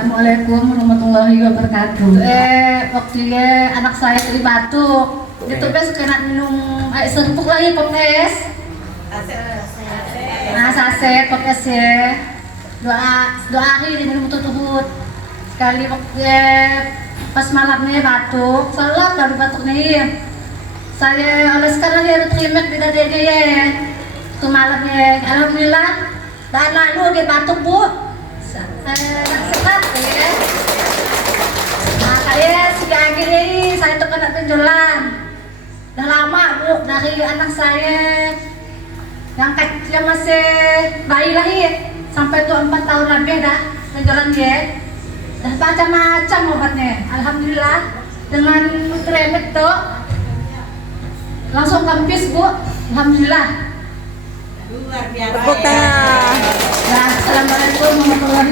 Assalamualaikum warahmatullahi wabarakatuh. Waktu anak saya tadi batuk, itu besok kena minum air serpuk lagi pokes. Nah saset pokes ya. Doa akhir minum tutut. Sekali waktu pas malamnya batuk, salah baru batuk nih. Saya oleskan lagi rutrimek di dadanya ya. Itu malamnya, alhamdulillah. Dan lalu dia batuk bu. Sehat ya. Nah kayak sudah akhirnya ini saya tuh kena penjualan. Udah lama bu dari anak saya yang kecil masih bayi lahir sampai tuh 4 tahun lebih dah penjualan dia. Dah macam-macam obatnya. Alhamdulillah dengan kremet tuh langsung kempis bu. Alhamdulillah. Luar biasa. Assalamualaikum warahmatullahi wabarakatuh.